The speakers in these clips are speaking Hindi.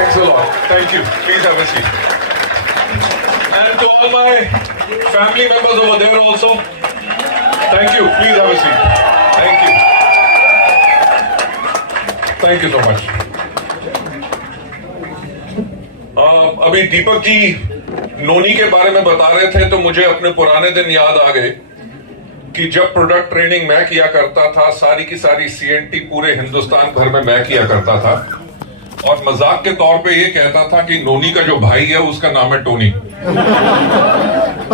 Thanks a lot. Thank you. Please have a seat. And to all my family members over there also, thank you. Please have a seat. Thank you. Thank you so much. अभी दीपक जी नोनी के बारे में बता रहे थे तो मुझे अपने पुराने दिन याद आ गए कि जब प्रोडक्ट ट्रेनिंग मैं किया करता था, सारी की सारी सीएनटी पूरे हिंदुस्तान भर में मैं किया करता था और मजाक के तौर पे ये कहता था कि नोनी का जो भाई है उसका नाम है टोनी।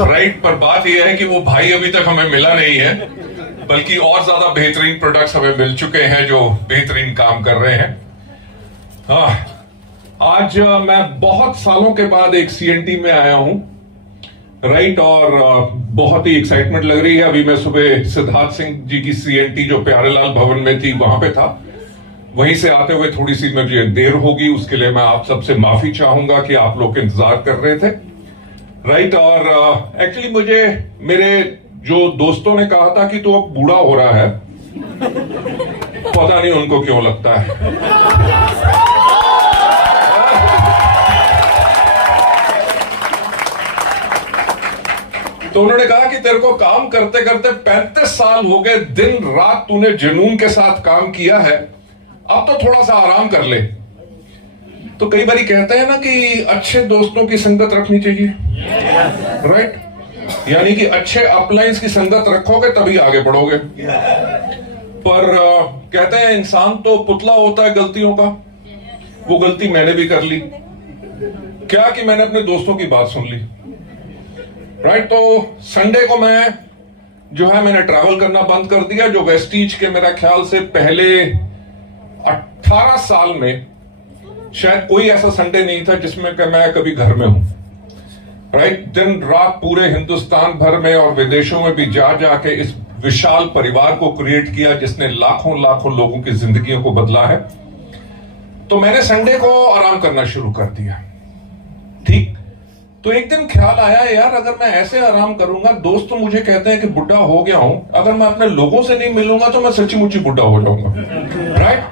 राइट, पर बात यह है कि वो भाई अभी तक हमें मिला नहीं है, बल्कि और ज्यादा बेहतरीन प्रोडक्ट्स हमें मिल चुके हैं जो बेहतरीन काम कर रहे हैं। हाँ, आज मैं बहुत सालों के बाद एक सीएनटी में आया हूं, राइट, और बहुत ही एक्साइटमेंट लग रही है। अभी मैं सुबह सिद्धार्थ सिंह जी की सीएनटी जो प्यारेलाल भवन में थी वहां पे था, वहीं से आते हुए थोड़ी सी मुझे देर होगी, उसके लिए मैं आप सबसे माफी चाहूंगा कि आप लोग इंतजार कर रहे थे, राइट। और एक्चुअली मुझे मेरे जो दोस्तों ने कहा था कि तू अब बूढ़ा हो रहा है, पता नहीं उनको क्यों लगता है। तो उन्होंने कहा कि तेरे को काम करते करते 35 साल हो गए, दिन रात तूने जुनून के साथ काम किया है, अब तो थोड़ा सा आराम कर ले। तो कई बार कहते हैं ना कि अच्छे दोस्तों की संगत रखनी चाहिए, राइट, यानी कि अच्छे अपलाइंस की संगत रखोगे तभी आगे बढ़ोगे। पर कहते हैं इंसान तो पुतला होता है गलतियों का, वो गलती मैंने भी कर ली। क्या कि मैंने अपने दोस्तों की बात सुन ली, राइट। तो संडे को मैं जो है मैंने ट्रैवल करना बंद कर दिया, जो वेस्टीज के मेरा ख्याल से पहले 18 साल में शायद कोई ऐसा संडे नहीं था जिसमें मैं कभी घर में हूं, राइट। दिन रात पूरे हिंदुस्तान भर में और विदेशों में भी जा जाके इस विशाल परिवार को क्रिएट किया जिसने लाखों लाखों लोगों की जिंदगियों को बदला है। तो मैंने संडे को आराम करना शुरू कर दिया, ठीक। तो एक दिन ख्याल आया, यार अगर मैं ऐसे आराम करूंगा, दोस्त तो मुझे कहते हैं कि बुढ़ा हो गया हूं, अगर मैं अपने लोगों से नहीं मिलूंगा तो मैं सच्ची मुच्ची बुढ़ा हो जाऊंगा, राइट।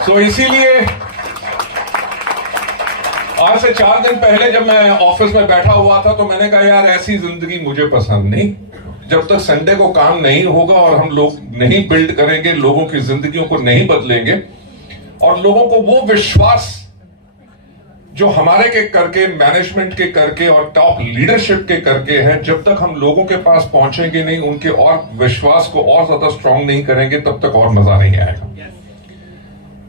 सो इसीलिए आज से 4 दिन पहले जब मैं ऑफिस में बैठा हुआ था तो मैंने कहा यार ऐसी जिंदगी मुझे पसंद नहीं। जब तक संडे को काम नहीं होगा और हम लोग नहीं बिल्ड करेंगे, लोगों की जिंदगियों को नहीं बदलेंगे और लोगों को वो विश्वास जो हमारे के करके, मैनेजमेंट के करके और टॉप लीडरशिप के करके है, जब तक हम लोगों के पास पहुंचेंगे नहीं, उनके और विश्वास को और ज्यादा स्ट्रांग नहीं करेंगे, तब तक और मजा नहीं आएगा,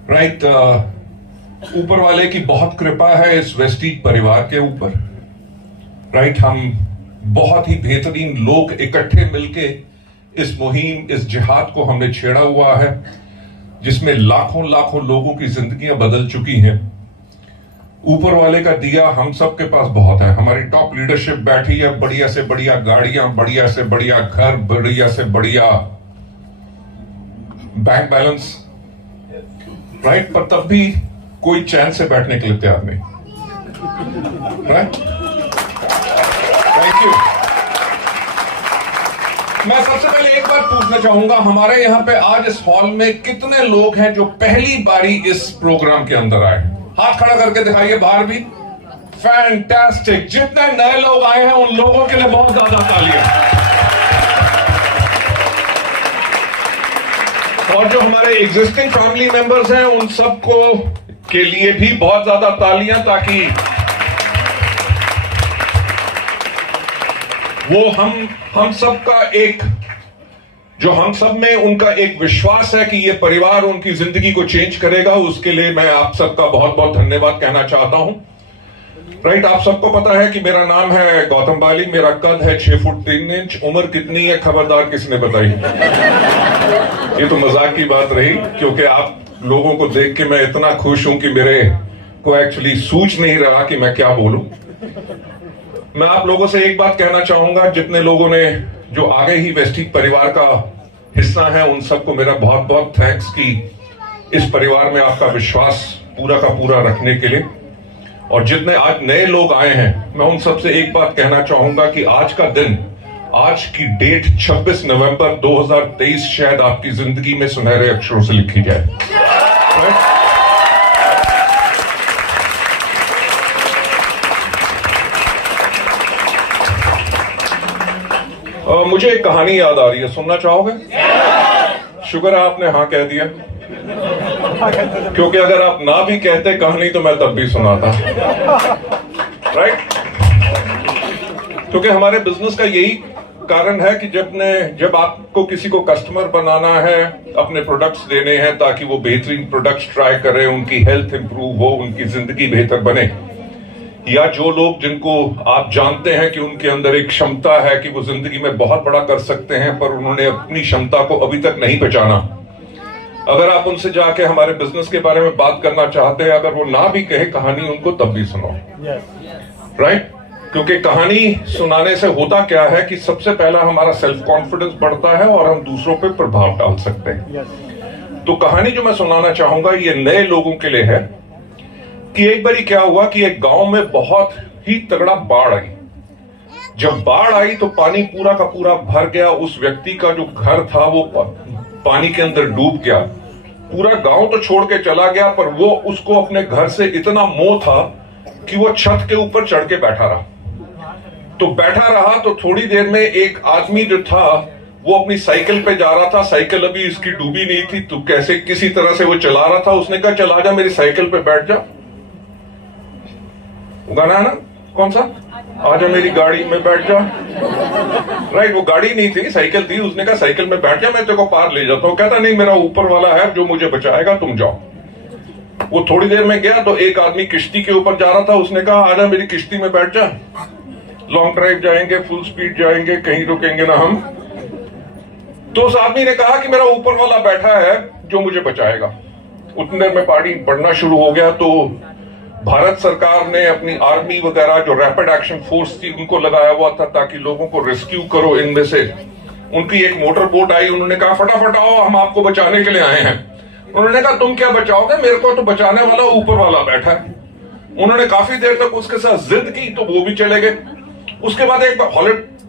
राइट। ऊपर वाले की बहुत कृपा है इस वेस्टीज परिवार के ऊपर, राइट। हम बहुत ही बेहतरीन लोग इकट्ठे मिलके इस मुहिम, इस जिहाद को हमने छेड़ा हुआ है जिसमें लाखों लाखों लोगों की जिंदगियां बदल चुकी हैं। ऊपर वाले का दिया हम सब के पास बहुत है, हमारी टॉप लीडरशिप बैठी है, बढ़िया से बढ़िया गाड़ियां, बढ़िया से बढ़िया घर, बढ़िया से बढ़िया बैंक बैलेंस, राइट। पर तब भी कोई चैन से बैठने के लिए तैयार नहीं, राइट। Thank you. मैं सबसे पहले एक बात पूछना चाहूंगा, हमारे यहां पे आज इस हॉल में कितने लोग हैं जो पहली बारी इस प्रोग्राम के अंदर आए? हाथ खड़ा करके दिखाइए बाहर भी। फैंटास्टिक। जितने नए लोग आए हैं उन लोगों के लिए बहुत ज्यादा तालियां, और जो हमारे एग्जिस्टिंग फैमिली मेंबर्स हैं उन सबको के लिए भी बहुत ज्यादा तालियां, ताकि वो हम सबका एक, जो हम सब में उनका एक विश्वास है कि ये परिवार उनकी जिंदगी को चेंज करेगा, उसके लिए मैं आप सबका बहुत बहुत धन्यवाद कहना चाहता हूं, राइट। आप सबको पता है कि मेरा नाम है गौतम बाली, मेरा कद है 6 फुट 3 इंच, उम्र कितनी है खबरदार किसने बताई? ये तो मजाक की बात रही, क्योंकि आप लोगों को देख के मैं इतना खुश हूं कि मेरे को एक्चुअली सूझ नहीं रहा कि मैं क्या बोलूं। मैं आप लोगों से एक बात कहना चाहूंगा, जितने लोगों ने जो आगे ही वेस्टीज परिवार का हिस्सा है उन सबको मेरा बहुत बहुत थैंक्स कि इस परिवार में आपका विश्वास पूरा का पूरा रखने के लिए। और जितने आज नए लोग आए हैं, मैं उन सबसे एक बात कहना चाहूंगा कि आज का दिन, आज की डेट 26 नवंबर 2023 शायद आपकी जिंदगी में सुनहरे अक्षरों से लिखी जाए। मुझे एक कहानी याद आ रही है, सुनना चाहोगे? शुक्र है आपने हाँ कह दिया, क्योंकि अगर आप ना भी कहते कहानी तो मैं तब भी सुनाता। राइट? क्योंकि हमारे बिजनेस का यही कारण है कि जब आपको किसी को कस्टमर बनाना है, अपने प्रोडक्ट्स देने हैं ताकि वो बेहतरीन प्रोडक्ट्स ट्राई करें, उनकी हेल्थ इंप्रूव हो, उनकी जिंदगी बेहतर बने, या जो लोग जिनको आप जानते हैं कि उनके अंदर एक क्षमता है कि वो जिंदगी में बहुत बड़ा कर सकते हैं पर उन्होंने अपनी क्षमता को अभी तक नहीं पहचाना, अगर आप उनसे जाके हमारे बिजनेस के बारे में बात करना चाहते हैं, अगर वो ना भी कहे कहानी, उनको तब भी सुनो। राइट? क्योंकि कहानी सुनाने से होता क्या है कि सबसे पहला हमारा सेल्फ कॉन्फिडेंस बढ़ता है और हम दूसरों पे प्रभाव डाल सकते हैं। तो कहानी जो मैं सुनाना चाहूंगा ये नए लोगों के लिए है कि एक बारी क्या हुआ कि एक गांव में बहुत ही तगड़ा बाढ़ आई। जब बाढ़ आई तो पानी पूरा का पूरा भर गया, उस व्यक्ति का जो घर था वो पानी के अंदर डूब गया। पूरा गांव तो छोड़ के चला गया, पर वो उसको अपने घर से इतना मोह था कि वो छत के ऊपर चढ़ के बैठा रहा। तो बैठा रहा तो थोड़ी देर में एक आदमी जो था वो अपनी साइकिल पे जा रहा था, साइकिल अभी इसकी डूबी नहीं थी, तो कैसे किसी तरह से वो चला रहा था। उसने कहा चला जा, मेरी साइकिल पे बैठ जा। गाना है ना कौन सा, आजा मेरी गाड़ी में बैठ जा। राइट? वो गाड़ी नहीं थी, साइकिल थी। उसने कहा साइकिल में बैठ जा, मैं तेरे को पार ले जाता हूं। कहता नहीं, मेरा ऊपर वाला है जो मुझे बचाएगा, तुम जाओ। वो थोड़ी देर में गया तो एक आदमी किश्ती के ऊपर जा रहा था। उसने कहा आजा मेरी किश्ती में बैठ जा, लॉन्ग ड्राइव जाएंगे, फुल स्पीड जाएंगे, कहीं रुकेंगे ना हम। तो उस आदमी ने कहा कि मेरा ऊपर वाला बैठा है जो मुझे बचाएगा। उतनी देर में पानी बढ़ना शुरू हो गया। तो भारत सरकार ने अपनी आर्मी वगैरह जो रैपिड एक्शन फोर्स थी उनको लगाया हुआ था ताकि लोगों को रेस्क्यू करो। इनमें से उनकी एक मोटर बोट आई। उन्होंने कहा फटाफट आओ, हम आपको बचाने के लिए आए हैं। उन्होंने कहा तुम क्या बचाओगे, मेरे को तो बचाने वाला ऊपर वाला बैठा है। उन्होंने काफी देर तक उसके साथ जिद की तो वो भी चले गए। उसके बाद एक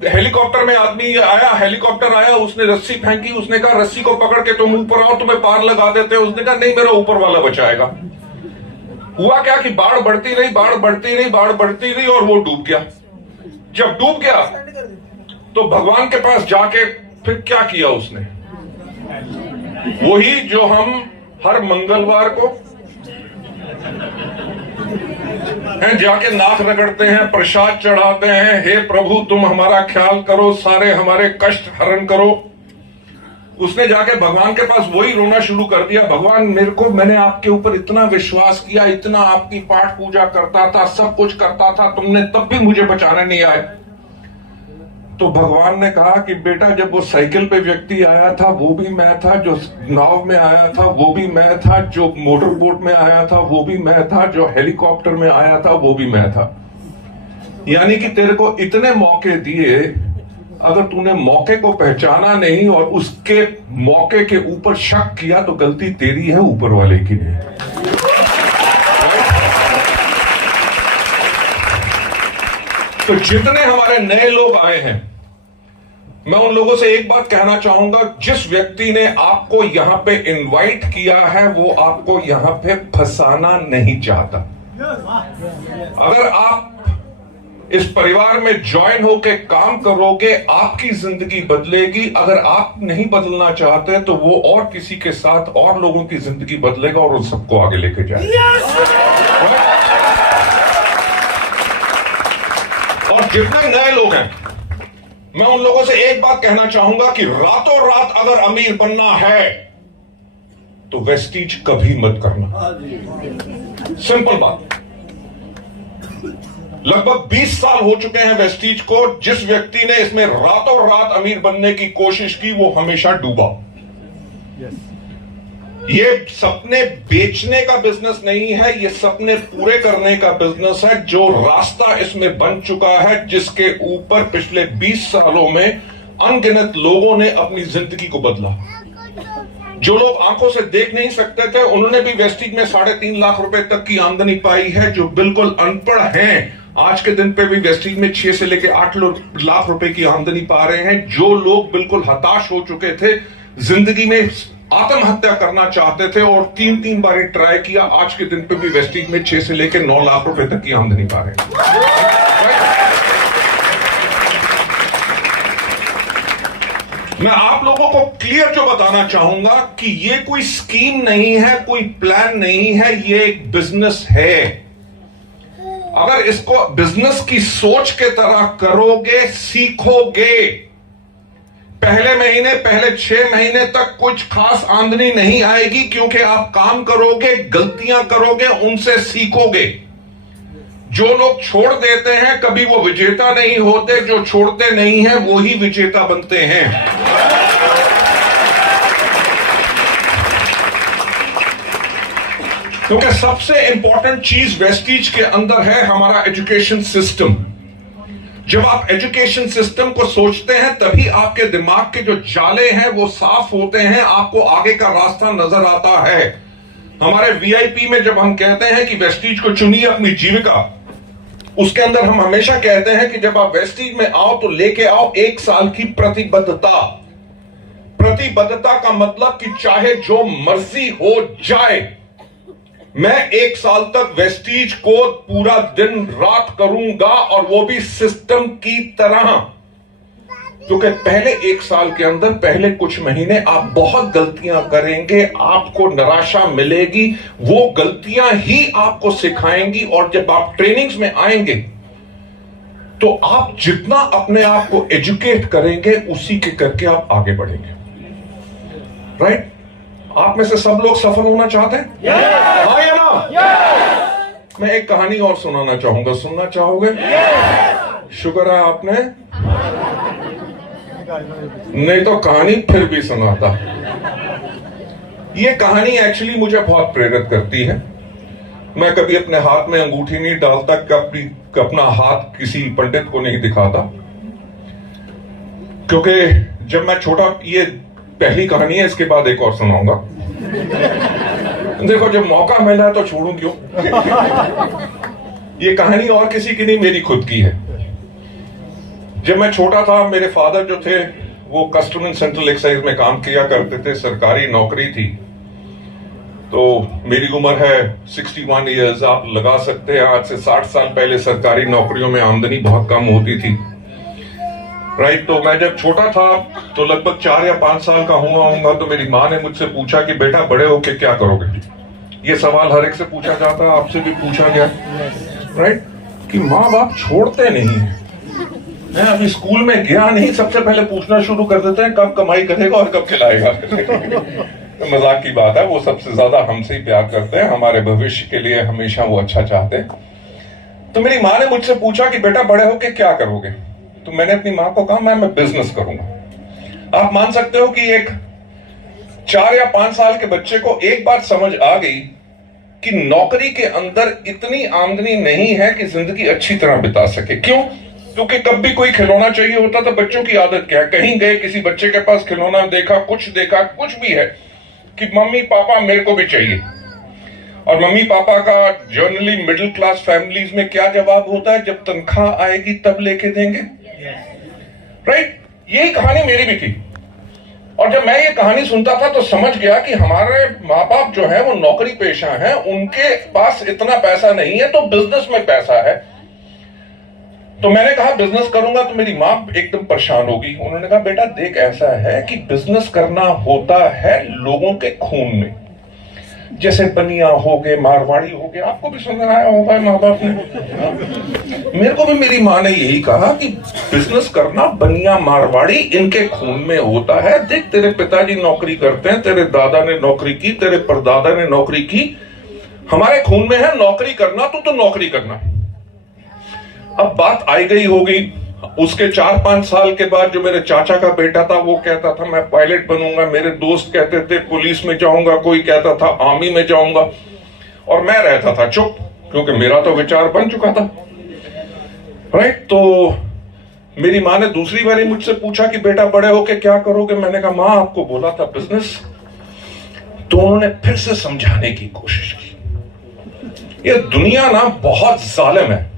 हेलीकॉप्टर में आदमी आया, हेलीकॉप्टर आया, उसने रस्सी फेंकी। उसने कहा रस्सी को पकड़ के तुम ऊपर आओ, तुम्हें पार लगा देते। उसने कहा नहीं, मेरा ऊपर वाला बचाएगा। हुआ क्या कि बाढ़ बढ़ती रही, बाढ़ बढ़ती रही, बाढ़ बढ़ती रही और वो डूब गया। जब डूब गया तो भगवान के पास जाके फिर क्या किया उसने, वही जो हम हर मंगलवार को हैं जाके नाक रगड़ते हैं, प्रसाद चढ़ाते हैं, हे प्रभु तुम हमारा ख्याल करो, सारे हमारे कष्ट हरण करो। उसने जाके भगवान के पास वही रोना शुरू कर दिया, भगवान मैंने आपके ऊपर इतना विश्वास किया, इतना आपकी पाठ पूजा करता था, सब कुछ करता था, तुमने तब भी मुझे बचाने नहीं आए। तो भगवान ने कहा कि बेटा जब वो साइकिल पे व्यक्ति आया था वो भी मैं था, जो नाव में आया था वो भी मैं था, जो मोटर बोट में आया था वो भी मैं था, जो हेलीकॉप्टर में आया था वो भी मैं था। यानी कि तेरे को इतने मौके दिए, अगर तूने मौके को पहचाना नहीं और उसके मौके के ऊपर शक किया तो गलती तेरी है, ऊपर वाले की नहीं। तो जितने हमारे नए लोग आए हैं, मैं उन लोगों से एक बात कहना चाहूंगा, जिस व्यक्ति ने आपको यहां पे इनवाइट किया है वो आपको यहां पे फंसाना नहीं चाहता। अगर आप इस परिवार में ज्वाइन होके काम करोगे आपकी जिंदगी बदलेगी। अगर आप नहीं बदलना चाहते तो वो और किसी के साथ और लोगों की जिंदगी बदलेगा और उन सबको आगे लेके जाएगा। और जितने नए लोग हैं, मैं उन लोगों से एक बात कहना चाहूंगा कि रातों रात अगर अमीर बनना है तो वेस्टीज कभी मत करना। सिंपल बात। लगभग 20 साल हो चुके हैं वेस्टीज को। जिस व्यक्ति ने इसमें रातों रात अमीर बनने की कोशिश की वो हमेशा डूबा। ये सपने बेचने का बिजनेस नहीं है, ये सपने पूरे करने का बिजनेस है। जो रास्ता इसमें बन चुका है, जिसके ऊपर पिछले 20 सालों में अनगिनत लोगों ने अपनी जिंदगी को बदला। जो लोग आंखों से देख नहीं सकते थे उन्होंने भी वेस्टीज में 3.5 लाख रुपए तक की आमदनी पाई है। जो बिल्कुल अनपढ़ हैं आज के दिन पे भी वेस्टीज में 6 से लेकर 8 लाख रुपए की आमदनी पा रहे हैं। जो लोग बिल्कुल हताश हो चुके थे, जिंदगी में आत्महत्या करना चाहते थे और 3 बार ट्राई किया, आज के दिन पे भी वेस्टीज में 6 से लेकर 9 लाख रुपए तक की आमदनी पा रहे हैं। मैं आप लोगों को क्लियर जो बताना चाहूंगा कि ये कोई स्कीम नहीं है, कोई प्लान नहीं है, ये एक बिजनेस है। अगर इसको बिजनेस की सोच के तरह करोगे, सीखोगे, पहले महीने, पहले 6 महीने तक कुछ खास आमदनी नहीं आएगी, क्योंकि आप काम करोगे, गलतियां करोगे, उनसे सीखोगे। जो लोग छोड़ देते हैं कभी वो विजेता नहीं होते, जो छोड़ते नहीं हैं वो ही विजेता बनते हैं। क्योंकि सबसे इंपॉर्टेंट चीज वेस्टीज के अंदर है हमारा एजुकेशन सिस्टम। जब आप एजुकेशन सिस्टम को सोचते हैं तभी आपके दिमाग के जो जाले हैं वो साफ होते हैं, आपको आगे का रास्ता नजर आता है। हमारे वीआईपी में जब हम कहते हैं कि वेस्टीज को चुनिए अपनी जीविका, उसके अंदर हम हमेशा कहते हैं कि जब आप वेस्टीज में आओ तो लेके आओ 1 साल की प्रतिबद्धता। प्रतिबद्धता का मतलब कि चाहे जो मर्जी हो जाए, मैं 1 साल तक वेस्टीज को पूरा दिन रात करूंगा, और वो भी सिस्टम की तरह। क्योंकि पहले 1 साल के अंदर, पहले कुछ महीने आप बहुत गलतियां करेंगे, आपको निराशा मिलेगी, वो गलतियां ही आपको सिखाएंगी। और जब आप ट्रेनिंग्स में आएंगे तो आप जितना अपने आप को एजुकेट करेंगे, उसी के करके आप आगे बढ़ेंगे। राइट? आप में से सब लोग सफल होना चाहते हैं? हाँ या ना? मैं एक कहानी और सुनाना चाहूंगा, सुनना चाहोगे? शुक्र है आपने नहीं तो कहानी फिर भी सुनाता। ये कहानी एक्चुअली मुझे बहुत प्रेरित करती है। मैं कभी अपने हाथ में अंगूठी नहीं डालता, कभी अपना हाथ किसी पंडित को नहीं दिखाता, क्योंकि जब मैं छोटा, ये पहली कहानी है, इसके बाद एक और सुनाऊंगा। देखो, जब मौका मिला तो छोड़ूं क्यों। ये कहानी और किसी की नहीं, मेरी खुद की है। जब मैं छोटा था, मेरे फादर जो थे वो कस्टम एंड सेंट्रल एक्साइज में काम किया करते थे, सरकारी नौकरी थी। तो मेरी उम्र है 61 ईयर्स, आप लगा सकते हैं आज से 60 साल पहले सरकारी नौकरियों में आमदनी बहुत कम होती थी। राइट? तो मैं जब छोटा था तो लगभग 4 या 5 साल का हुआ होऊंगा, तो मेरी माँ ने मुझसे पूछा कि बेटा बड़े होके क्या करोगे। ये सवाल हर एक से पूछा जाता है, आपसे भी पूछा गया। राइट? कि माँ बाप छोड़ते नहीं है। मैं अभी स्कूल में गया नहीं, सबसे पहले पूछना शुरू कर देते हैं कब कमाई करेगा और कब खिलाएगा। तो मजाक की बात है, वो सबसे ज्यादा हमसे ही प्यार करते हैं, हमारे भविष्य के लिए हमेशा वो अच्छा चाहते हैं। तो मेरी माँ ने मुझसे पूछा कि बेटा बड़े होके क्या करोगे। तो मैंने अपनी माँ को कहा मैं बिजनेस करूंगा। आप मान सकते हो कि एक 4 या 5 साल के बच्चे को एक बात समझ आ गई कि नौकरी के अंदर इतनी आमदनी नहीं है कि जिंदगी अच्छी तरह बिता सके। क्यों? क्योंकि कब भी कोई खिलौना चाहिए होता था, बच्चों की आदत क्या है, कहीं गए, किसी बच्चे के पास खिलौना देखा, कुछ भी है कि मम्मी पापा मेरे को भी चाहिए। और मम्मी पापा का जनरली मिडिल क्लास फैमिलीज में क्या जवाब होता है, जब तनख्वाह आएगी तब लेके देंगे। राइट? यही कहानी मेरी भी थी। और जब मैं ये कहानी सुनता था तो समझ गया कि हमारे माँ बाप जो है वो नौकरी पेशा हैं, उनके पास इतना पैसा नहीं है, तो बिजनेस में पैसा है। तो मैंने कहा बिजनेस करूंगा, तो मेरी माँ एकदम परेशान होगी। उन्होंने कहा बेटा देख, ऐसा है कि बिजनेस करना होता है लोगों के खून में। जैसे बनिया हो गए, मारवाड़ी हो गए, आपको भी सुनना आया होगा माँ बाप ने। मेरे को भी मेरी माँ ने यही कहा कि बिजनेस करना बनिया मारवाड़ी इनके खून में होता है। देख, तेरे पिताजी नौकरी करते हैं, तेरे दादा ने नौकरी की, तेरे परदादा ने नौकरी की, हमारे खून में है नौकरी करना, तो नौकरी करना। अब बात आई गई होगी। उसके 4-5 साल के बाद जो मेरे चाचा का बेटा था वो कहता था मैं पायलट बनूंगा, मेरे दोस्त कहते थे पुलिस में जाऊंगा, कोई कहता था आर्मी में जाऊंगा, और मैं रहता था चुप, क्योंकि मेरा तो विचार बन चुका था। राइट? तो मेरी माँ ने दूसरी बारी मुझसे पूछा कि बेटा बड़े होके क्या करोगे। मैंने कहा माँ आपको बोला था बिजनेस। तो उन्होंने फिर से समझाने की कोशिश की। ये दुनिया ना बहुत जालिम है।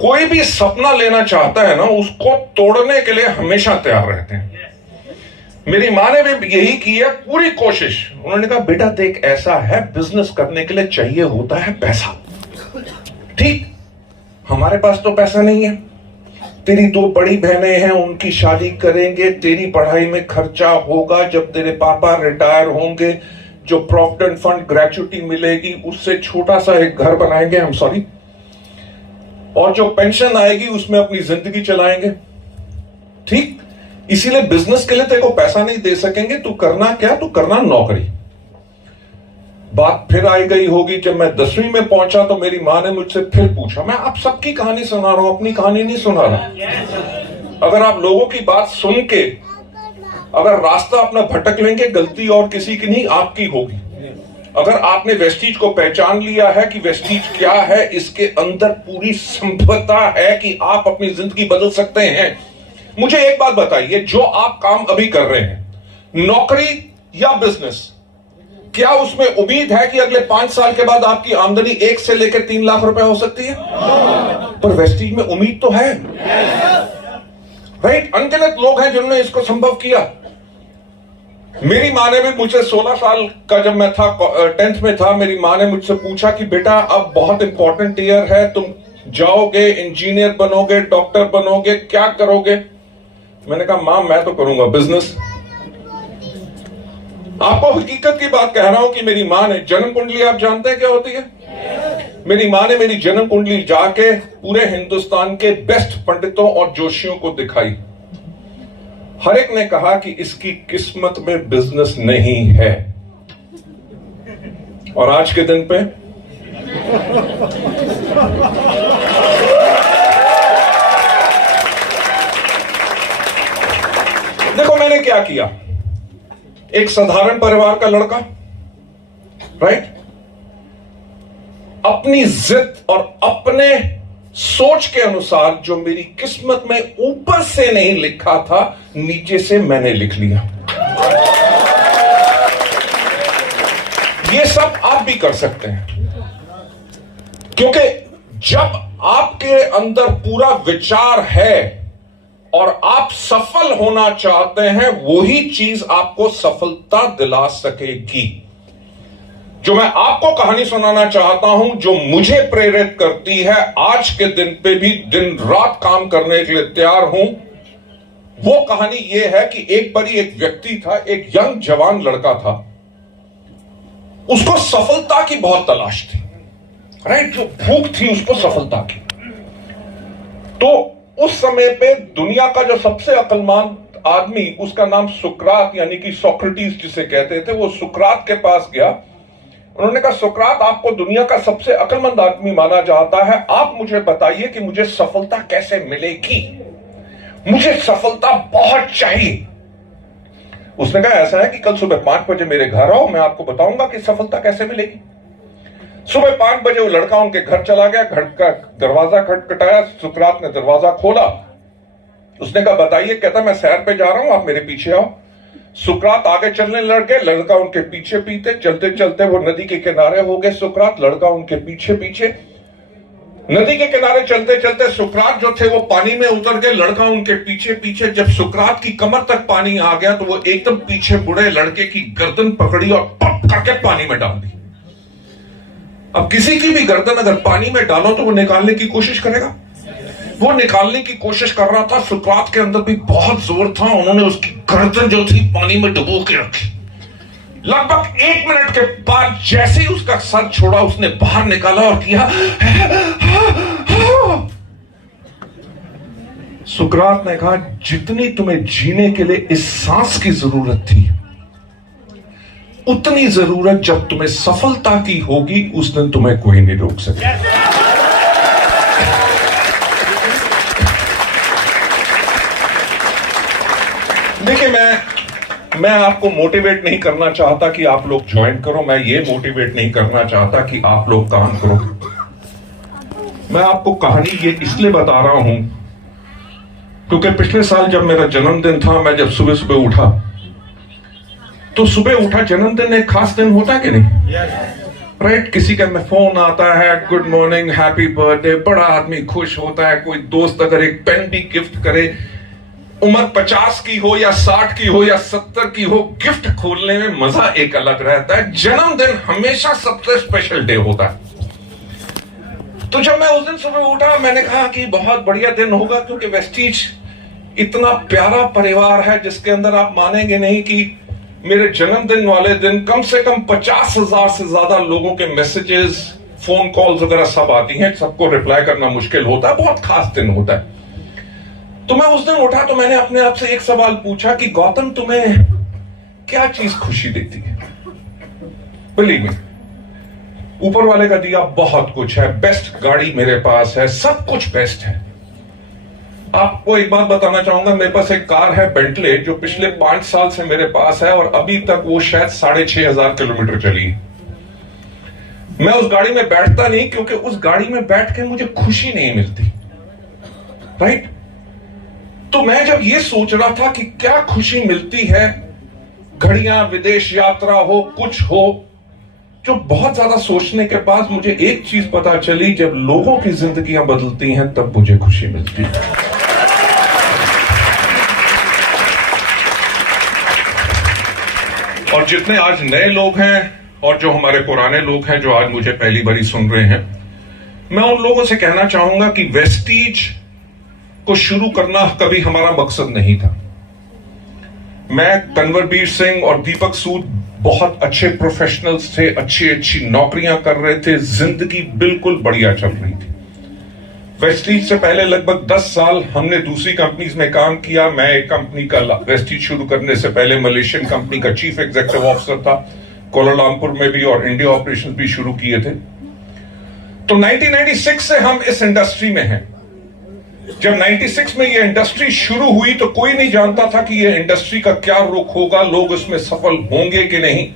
कोई भी सपना लेना चाहता है ना, उसको तोड़ने के लिए हमेशा तैयार रहते हैं। मेरी माँ ने भी यही की है, पूरी कोशिश। उन्होंने कहा बेटा देख, ऐसा है बिजनेस करने के लिए चाहिए होता है पैसा। ठीक, हमारे पास तो पैसा नहीं है, तेरी 2 बड़ी बहनें हैं, उनकी शादी करेंगे, तेरी पढ़ाई में खर्चा होगा, जब तेरे पापा रिटायर होंगे जो प्रॉविडेंट फंड ग्रेच्युटी मिलेगी उससे छोटा सा एक घर बनाएंगे, हम सॉरी, और जो पेंशन आएगी उसमें अपनी जिंदगी चलाएंगे। ठीक, इसीलिए बिजनेस के लिए तेरे को पैसा नहीं दे सकेंगे। तू करना क्या? तू करना नौकरी। बात फिर आई गई होगी, जब मैं 10वीं में पहुंचा तो मेरी मां ने मुझसे फिर पूछा। मैं आप सबकी कहानी सुना रहा हूं, अपनी कहानी नहीं सुना रहा। अगर आप लोगों की बात सुन के अगर रास्ता अपना भटक लेंगे, गलती और किसी की नहीं, आपकी होगी। अगर आपने वेस्टीज को पहचान लिया है कि वेस्टीज क्या है, इसके अंदर पूरी संभवता है कि आप अपनी जिंदगी बदल सकते हैं। मुझे एक बात बताइए, जो आप काम अभी कर रहे हैं, नौकरी या बिजनेस, क्या उसमें उम्मीद है कि अगले 5 साल के बाद आपकी आमदनी 1 से लेकर 3 लाख रुपए हो सकती है? पर वेस्टीज में उम्मीद तो है, राइट? अनगिनत लोग हैं जिन्होंने इसको संभव किया। मेरी मां ने भी मुझसे 16 साल का जब मैं था 10th में था, मेरी मां ने मुझसे पूछा कि बेटा अब बहुत इंपॉर्टेंट ईयर है, तुम जाओगे, इंजीनियर बनोगे, डॉक्टर बनोगे, क्या करोगे? मैंने कहा मां मैं तो करूंगा बिजनेस। आपको हकीकत की बात कह रहा हूं कि मेरी मां ने जन्म कुंडली, आप जानते हैं क्या होती है? मेरी मां ने मेरी जन्म कुंडली जाके पूरे हिंदुस्तान के बेस्ट पंडितों और जोशियों को दिखाई। हर एक ने कहा कि इसकी किस्मत में बिजनेस नहीं है। और आज के दिन पे देखो मैंने क्या किया। एक साधारण परिवार का लड़का, राइट, अपनी जिद और अपने सोच के अनुसार जो मेरी किस्मत में ऊपर से नहीं लिखा था, नीचे से मैंने लिख लिया। ये सब आप भी कर सकते हैं, क्योंकि जब आपके अंदर पूरा विचार है और आप सफल होना चाहते हैं, वही चीज आपको सफलता दिला सकेगी। जो मैं आपको कहानी सुनाना चाहता हूं, जो मुझे प्रेरित करती है, आज के दिन पे भी दिन रात काम करने के लिए तैयार हूं, वो कहानी ये है कि एक बारी एक व्यक्ति था, एक यंग जवान लड़का था, उसको सफलता की बहुत तलाश थी, राइट, जो भूख थी उसको सफलता की। तो उस समय पे दुनिया का जो सबसे अक्लमंद आदमी, उसका नाम सुकरात यानी कि सोक्रेटिस जिसे कहते थे, वो सुकरात के पास गया। उन्होंने कहा सुकरात, आपको दुनिया का सबसे अक्लमंद आदमी माना जाता है, आप मुझे बताइए कि मुझे सफलता कैसे मिलेगी, मुझे सफलता बहुत चाहिए। उसने कहा ऐसा है कि कल सुबह 5 बजे मेरे घर आओ, मैं आपको बताऊंगा कि सफलता कैसे मिलेगी। सुबह 5 बजे वो लड़का उनके घर चला गया, घर का दरवाजा खटखटाया, सुकरात ने दरवाजा खोला। उसने कहा बताइए। कहता मैं सैर पे जा रहा हूं, आप मेरे पीछे आओ। सुकरात आगे चलने लग गए, लड़का उनके पीछे पीछे, चलते चलते वो नदी के किनारे हो गए। सुकरात, लड़का उनके पीछे पीछे। नदी के किनारे चलते चलते सुकरात जो थे वो पानी में उतर गए, लड़का उनके पीछे पीछे। जब सुकरात की कमर तक पानी आ गया तो वो एकदम पीछे बुढ़े लड़के की गर्दन पकड़ी और पप करके पानी में डाल दी। अब किसी की भी गर्दन अगर पानी में डालो तो वो निकालने की कोशिश करेगा। वो निकालने की कोशिश कर रहा था, सुकरात के अंदर भी बहुत जोर था, उन्होंने उसकी गर्दन जो थी पानी में डुबो के रखी। लगभग 1 मिनट के बाद जैसे ही उसका सर छोड़ा, उसने बाहर निकाला और किया सुकरात ने कहा जितनी तुम्हें जीने के लिए इस सांस की जरूरत थी, उतनी जरूरत जब तुम्हें सफलता की होगी, उस दिन तुम्हें कोई नहीं रोक सके। देखिए, मैं आपको मोटिवेट नहीं करना चाहता कि आप लोग ज्वाइन करो, मैं ये मोटिवेट नहीं करना चाहता कि आप लोग काम करो। मैं आपको कहानी ये इसलिए बता रहा हूं क्योंकि पिछले साल जब मेरा जन्मदिन था, मैं जब सुबह सुबह उठा तो सुबह उठा, जन्मदिन एक खास दिन होता है कि नहीं, राइट? किसी का फोन आता है, गुड मॉर्निंग, हैप्पी बर्थडे, बड़ा आदमी खुश होता है। कोई दोस्त अगर एक पेन भी गिफ्ट करे, उम्र 50 की हो या 60 की हो या 70 की हो, गिफ्ट खोलने में मजा एक अलग रहता है। जन्मदिन हमेशा सबसे स्पेशल डे होता है। तो जब मैं उस दिन सुबह उठा, मैंने कहा कि बहुत बढ़िया दिन होगा, क्योंकि वेस्टीज इतना प्यारा परिवार है जिसके अंदर आप मानेंगे नहीं कि मेरे जन्मदिन वाले दिन कम से कम 50,000 से ज्यादा लोगों के मैसेजेस, फोन कॉल्स वगैरह सब आती हैं। सबको रिप्लाई करना मुश्किल होता है, बहुत खास दिन होता है। तो मैं उस दिन उठा तो मैंने अपने आप से एक सवाल पूछा कि गौतम, तुम्हें क्या चीज खुशी देती है? बिलीव मी, ऊपर वाले का दिया बहुत कुछ है, बेस्ट गाड़ी मेरे पास है, सब कुछ बेस्ट है। आपको एक बात बताना चाहूंगा, मेरे पास एक कार है बेंटले, जो पिछले 5 साल से मेरे पास है और अभी तक वो शायद 6,500 किलोमीटर चली है। मैं उस गाड़ी में बैठता नहीं, क्योंकि उस गाड़ी में बैठ के मुझे खुशी नहीं मिलती, राइट? तो मैं जब ये सोच रहा था कि क्या खुशी मिलती है, घड़ियां, विदेश यात्रा हो, कुछ हो, जो बहुत ज्यादा सोचने के बाद मुझे एक चीज पता चली, जब लोगों की जिंदगियां बदलती हैं तब मुझे खुशी मिलती है। और जितने आज नए लोग हैं और जो हमारे पुराने लोग हैं जो आज मुझे पहली बारी सुन रहे हैं, मैं उन लोगों से कहना चाहूंगा कि वेस्टीज को शुरू करना कभी हमारा मकसद नहीं था। मैं, तनवरबीर सिंह और दीपक सूद बहुत अच्छे प्रोफेशनल्स थे, अच्छी नौकरियां कर रहे थे, जिंदगी बिल्कुल बढ़िया चल रही थी। वेस्टीज से पहले लगभग 10 साल हमने दूसरी कंपनीज में काम किया। मैं एक कंपनी का, वेस्टीज शुरू करने से पहले मलेशियन कंपनी का चीफ एग्जीक्यूटिव ऑफिसर था, कोलालमपुर में भी, और इंडिया ऑपरेशंस भी शुरू किए थे। तो 1996 से हम इस इंडस्ट्री में हैं। जब 96 में ये इंडस्ट्री शुरू हुई तो कोई नहीं जानता था कि ये इंडस्ट्री का क्या रुख होगा, लोग इसमें सफल होंगे कि नहीं।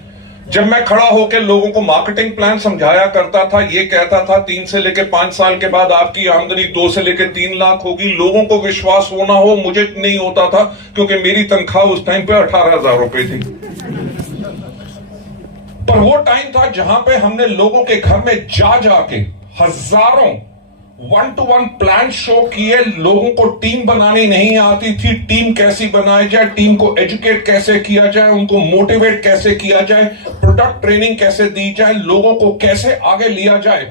जब मैं खड़ा होकर लोगों को मार्केटिंग प्लान समझाया करता था, ये कहता था 3 से लेकर 5 साल के बाद आपकी आमदनी 2 से लेकर 3 लाख होगी, लोगों को विश्वास होना हो, मुझे नहीं होता था, क्योंकि मेरी तनख्वाह उस टाइम पे 18,000 रुपए थी। पर वो टाइम था जहां पे हमने लोगों के घर में जाके हजारों 1-to-1 प्लान शो किए। लोगों को टीम बनानी नहीं आती थी, टीम कैसी बनाई जाए, टीम को एजुकेट कैसे किया जाए, उनको मोटिवेट कैसे किया जाए, प्रोडक्ट ट्रेनिंग कैसे दी जाए, लोगों को कैसे आगे लिया जाए।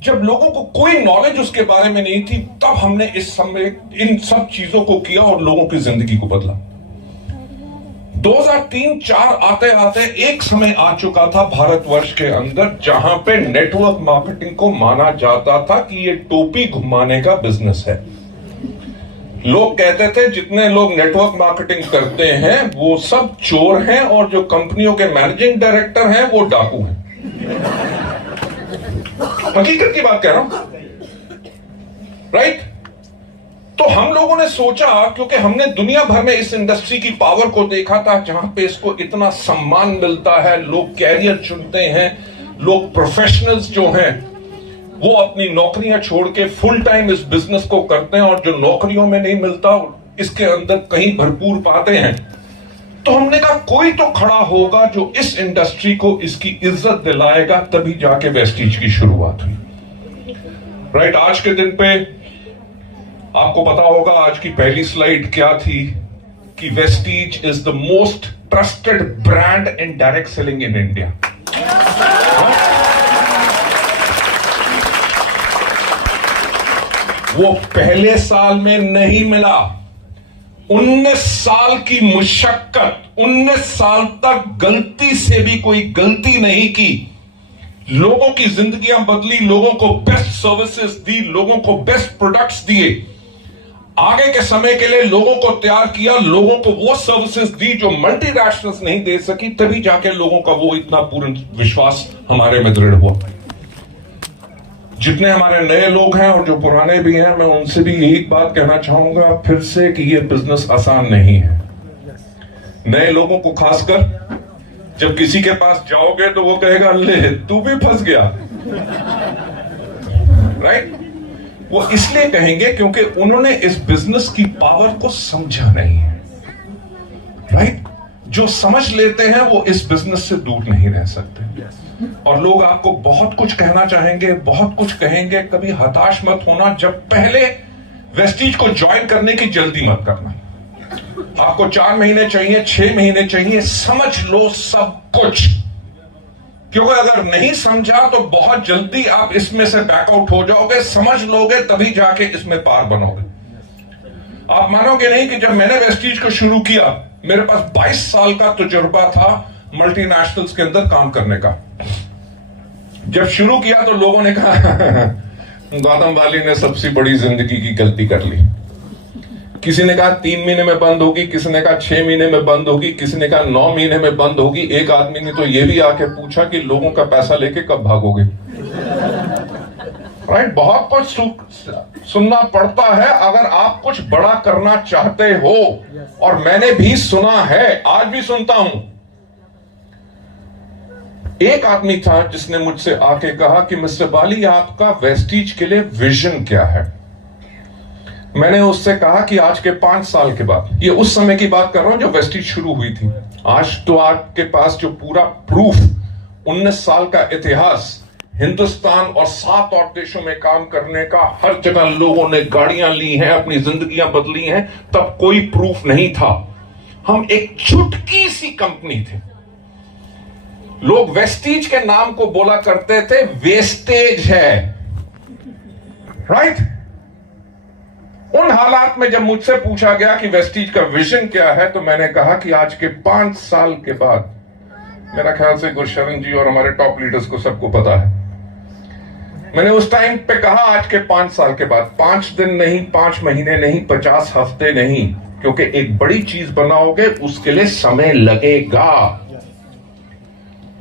जब लोगों को कोई नॉलेज उसके बारे में नहीं थी, तब हमने इन सब चीजों को किया और लोगों की जिंदगी को बदला। 2003-4 आते आते एक समय आ चुका था भारतवर्ष के अंदर जहां पे नेटवर्क मार्केटिंग को माना जाता था कि ये टोपी घुमाने का बिजनेस है। लोग कहते थे जितने लोग नेटवर्क मार्केटिंग करते हैं वो सब चोर हैं और जो कंपनियों के मैनेजिंग डायरेक्टर हैं वो डाकू हैं। हकीकत की बात कह रहा हूं, राइट? तो हम लोगों ने सोचा, क्योंकि हमने दुनिया भर में इस इंडस्ट्री की पावर को देखा था, जहां पे इसको इतना सम्मान मिलता है, लोग कैरियर चुनते हैं, लोग प्रोफेशनल्स जो हैं वो अपनी नौकरियां छोड़ के फुल टाइम इस बिजनेस को करते हैं, और जो नौकरियों में नहीं मिलता इसके अंदर कहीं भरपूर पाते हैं। तो हमने कहा कोई तो खड़ा होगा जो इस इंडस्ट्री को इसकी इज्जत दिलाएगा, तभी जाके वेस्टीज की शुरुआत हुई, राइट? आज के दिन पे आपको पता होगा आज की पहली स्लाइड क्या थी, कि Vestige is the most trusted brand in direct selling in India. वो पहले साल में नहीं मिला, 19 साल की मुशक्कत, 19 साल तक गलती से भी कोई गलती नहीं की, लोगों की जिंदगियां बदली, लोगों को बेस्ट सर्विसेज दी, लोगों को बेस्ट प्रोडक्ट्स दिए, आगे के समय के लिए लोगों को तैयार किया, लोगों को वो सर्विसेज दी जो मल्टीनेशनल्स नहीं दे सकी, तभी जाके लोगों का वो इतना पूर्ण विश्वास हमारे में दृढ़ हुआ। जितने हमारे नए लोग हैं और जो पुराने भी हैं, मैं उनसे भी यही बात कहना चाहूंगा फिर से कि ये बिजनेस आसान नहीं है। नए लोगों को खासकर जब किसी के पास जाओगे तो वो कहेगा ले तू भी फंस गया, राइट? वो इसलिए कहेंगे क्योंकि उन्होंने इस बिजनेस की पावर को समझा नहीं है, राइट? जो समझ लेते हैं वो इस बिजनेस से दूर नहीं रह सकते। और लोग आपको बहुत कुछ कहना चाहेंगे, बहुत कुछ कहेंगे, कभी हताश मत होना। जब पहले वेस्टीज को ज्वाइन करने की जल्दी मत करना। आपको 4 महीने चाहिए, 6 महीने चाहिए, समझ लो सब कुछ, क्योंकि अगर नहीं समझा तो बहुत जल्दी आप इसमें से बैकआउट हो जाओगे, समझ लोगे तभी जाके इसमें पार बनोगे। आप मानोगे नहीं कि जब मैंने वेस्टीज को शुरू किया, मेरे पास 22 साल का तजुर्बा था मल्टीनेशनल्स के अंदर काम करने का। जब शुरू किया तो लोगों ने कहा गौतम वाली ने सबसे बड़ी जिंदगी की गलती कर ली। किसी ने कहा 3 महीने में बंद होगी, किसी ने कहा 6 महीने में बंद होगी, किसी ने कहा 9 महीने में बंद होगी। एक आदमी ने तो यह भी आके पूछा कि लोगों का पैसा लेके कब भागोगे। राइट, बहुत कुछ सुनना पड़ता है अगर आप कुछ बड़ा करना चाहते हो। और मैंने भी सुना है, आज भी सुनता हूं। एक आदमी था जिसने मुझसे आके कहा कि मिस्टर बाली, आपका वेस्टीज के लिए विजन क्या है। मैंने उससे कहा कि आज के 5 साल के बाद, ये उस समय की बात कर रहा हूं जो वेस्टीज शुरू हुई थी, आज तो आपके पास जो पूरा प्रूफ, 19 साल का इतिहास, हिंदुस्तान और 7 और देशों में काम करने का, हर जगह लोगों ने गाड़ियां ली हैं, अपनी जिंदगियां बदली हैं, तब कोई प्रूफ नहीं था। हम एक छुटकी सी कंपनी थे। लोग वेस्टीज के नाम को बोला करते थे वेस्टेज है। राइट, उन हालात में जब मुझसे पूछा गया कि वेस्टीज का विजन क्या है, तो मैंने कहा कि आज के 5 साल के बाद, मेरा ख्याल से गुरशरण जी और हमारे टॉप लीडर्स को सबको पता है, मैंने उस टाइम पे कहा आज के 5 साल के बाद, 5 दिन नहीं, 5 महीने नहीं, 50 हफ्ते नहीं, क्योंकि एक बड़ी चीज बनाओगे उसके लिए समय लगेगा।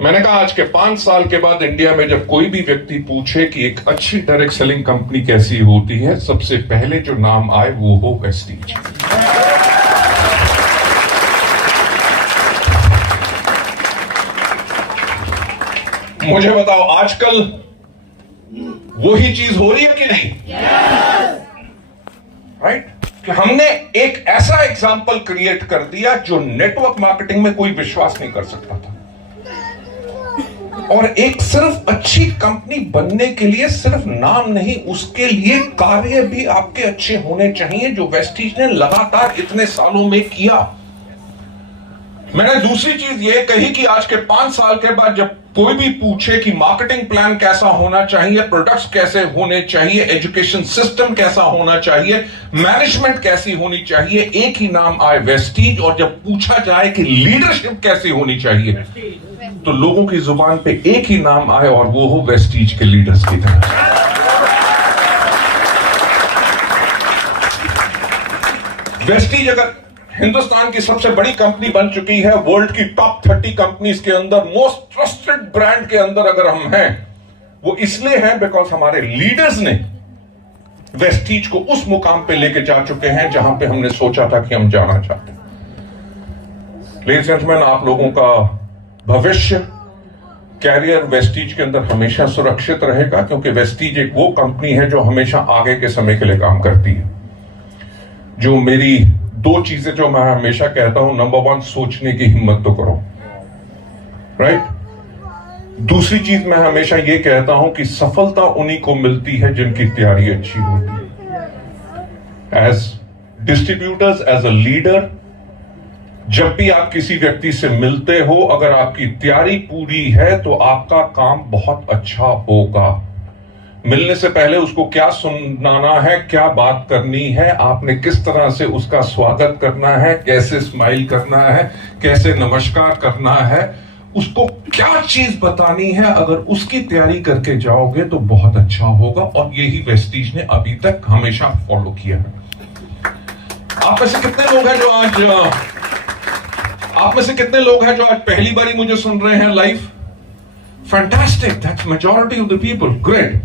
मैंने कहा आज के 5 साल के बाद इंडिया में जब कोई भी व्यक्ति पूछे कि एक अच्छी डायरेक्ट सेलिंग कंपनी कैसी होती है, सबसे पहले जो नाम आए वो हो वेस्टीज। मुझे बताओ आजकल वही चीज हो रही है कि नहीं? राइट, कि हमने एक ऐसा एग्जाम्पल क्रिएट कर दिया जो नेटवर्क मार्केटिंग में कोई विश्वास नहीं कर सकता था। और एक सिर्फ अच्छी कंपनी बनने के लिए सिर्फ नाम नहीं, उसके लिए कार्य भी आपके अच्छे होने चाहिए, जो वेस्टीज ने लगातार इतने सालों में किया। मैंने दूसरी चीज ये कही कि आज के 5 साल के बाद जब कोई भी पूछे कि मार्केटिंग प्लान कैसा होना चाहिए, प्रोडक्ट्स कैसे होने चाहिए, एजुकेशन सिस्टम कैसा होना चाहिए, मैनेजमेंट कैसी होनी चाहिए, एक ही नाम आए वेस्टीज। और जब पूछा जाए कि लीडरशिप कैसी होनी चाहिए, तो लोगों की जुबान पे एक ही नाम आए और वो हो वेस्टीज के लीडर्स की तरह। वेस्टीज अगर हिंदुस्तान की सबसे बड़ी कंपनी बन चुकी है, वर्ल्ड की टॉप 30 कंपनीज के अंदर, मोस्ट ट्रस्टेड ब्रांड के अंदर अगर हम हैं, वो इसलिए हैं बिकॉज हमारे लीडर्स ने वेस्टीज को उस मुकाम पे लेके जा चुके हैं जहां पे हमने सोचा था कि हम जाना चाहते हैं। लेडीज एंड जेंटलमैन, आप लोगों का भविष्य, कैरियर वेस्टीज के अंदर हमेशा सुरक्षित रहेगा, क्योंकि वेस्टीज एक वो कंपनी है जो हमेशा आगे के समय के लिए काम करती है। जो मेरी 2 चीजें जो मैं हमेशा कहता हूं, नंबर 1, सोचने की हिम्मत तो करो। राइट, दूसरी चीज मैं हमेशा ये कहता हूं कि सफलता उन्हीं को मिलती है जिनकी तैयारी अच्छी होती है। As distributors, as a leader, जब भी आप किसी व्यक्ति से मिलते हो, अगर आपकी तैयारी पूरी है तो आपका काम बहुत अच्छा होगा। मिलने से पहले उसको क्या सुनाना है, क्या बात करनी है, आपने किस तरह से उसका स्वागत करना है, कैसे स्माइल करना है, कैसे नमस्कार करना है, उसको क्या चीज बतानी है, अगर उसकी तैयारी करके जाओगे तो बहुत अच्छा होगा। और यही वेस्टीज ने अभी तक हमेशा फॉलो किया है। आप में से कितने लोग हैं जो आज पहली बारी मुझे सुन रहे हैं live? Fantastic, that's majority of the people, great.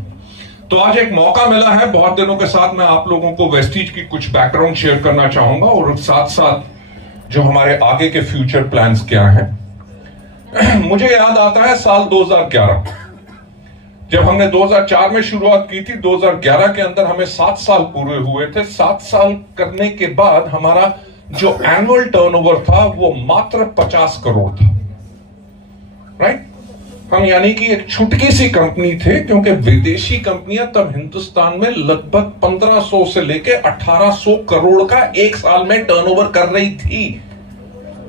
तो आज एक मौका मिला है, बहुत दिनों के साथ मैं आप लोगों को वेस्टीज की कुछ बैकग्राउंड शेयर करना चाहूंगा, और साथ साथ जो हमारे आगे के फ्यूचर प्लान्स क्या हैं। मुझे याद आता है साल 2011, जब हमने 2004 में शुरुआत की थी, 2011 के अंदर हमें 7 साल पूरे हुए थे। 7 साल करने के बाद हमारा जो एनुअल टर्नओवर था वो मात्र 50 करोड़ था। राइट, हम यानी कि एक छुटकी सी कंपनी थे, क्योंकि विदेशी कंपनियां तब हिंदुस्तान में लगभग 1500 से लेके 1800 करोड़ का एक साल में टर्नओवर कर रही थी,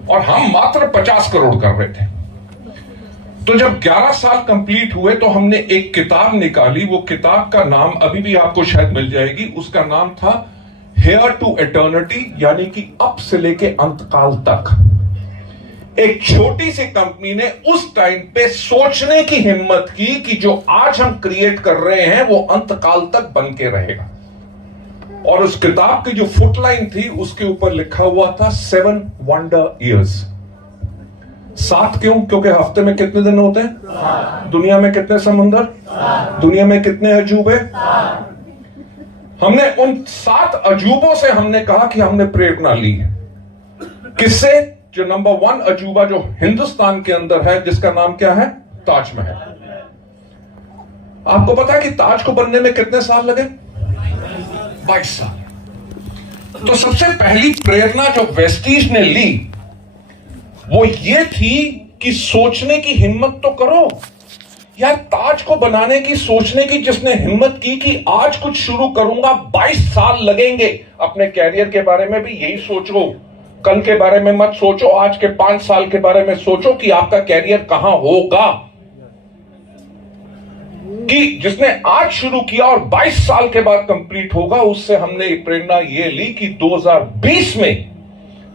और हम मात्र 50 करोड़ कर रहे थे। तो जब 11 साल कंप्लीट हुए तो हमने एक किताब निकाली। वो किताब का नाम अभी भी आपको शायद मिल जाएगी। उसका नाम था हेयर टू एटर्निटी, यानी कि अब से लेके अंतकाल तक। एक छोटी सी कंपनी ने उस टाइम पे सोचने की हिम्मत की कि जो आज हम क्रिएट कर रहे हैं वो अंतकाल तक बन के रहेगा। और उस किताब की जो फुटलाइन थी उसके ऊपर लिखा हुआ था 7 वंडर ईयर्स। 7 क्यों? क्योंकि हफ्ते में कितने दिन होते हैं? दुनिया में कितने समुंदर? दुनिया में कितने अजूबे? हमने उन 7 अजूबों से हमने कहा कि हमने प्रेरणा ली है। किससे? जो नंबर 1 अजूबा जो हिंदुस्तान के अंदर है, जिसका नाम क्या है? ताजमहल। आपको पता है कि ताज को बनने में कितने साल लगे? 22 साल। तो सबसे पहली प्रेरणा जो वेस्टीज ने ली वो ये थी कि सोचने की हिम्मत तो करो यार। ताज को बनाने की, सोचने की जिसने हिम्मत की कि आज कुछ शुरू करूंगा, 22 साल लगेंगे। अपने कैरियर के बारे में भी यही सोचो। कल के बारे में मत सोचो, आज के 5 साल के बारे में सोचो कि आपका कैरियर कहां होगा। कि जिसने आज शुरू किया और 22 साल के बाद कंप्लीट होगा, उससे हमने एक प्रेरणा ये ली कि 2020 में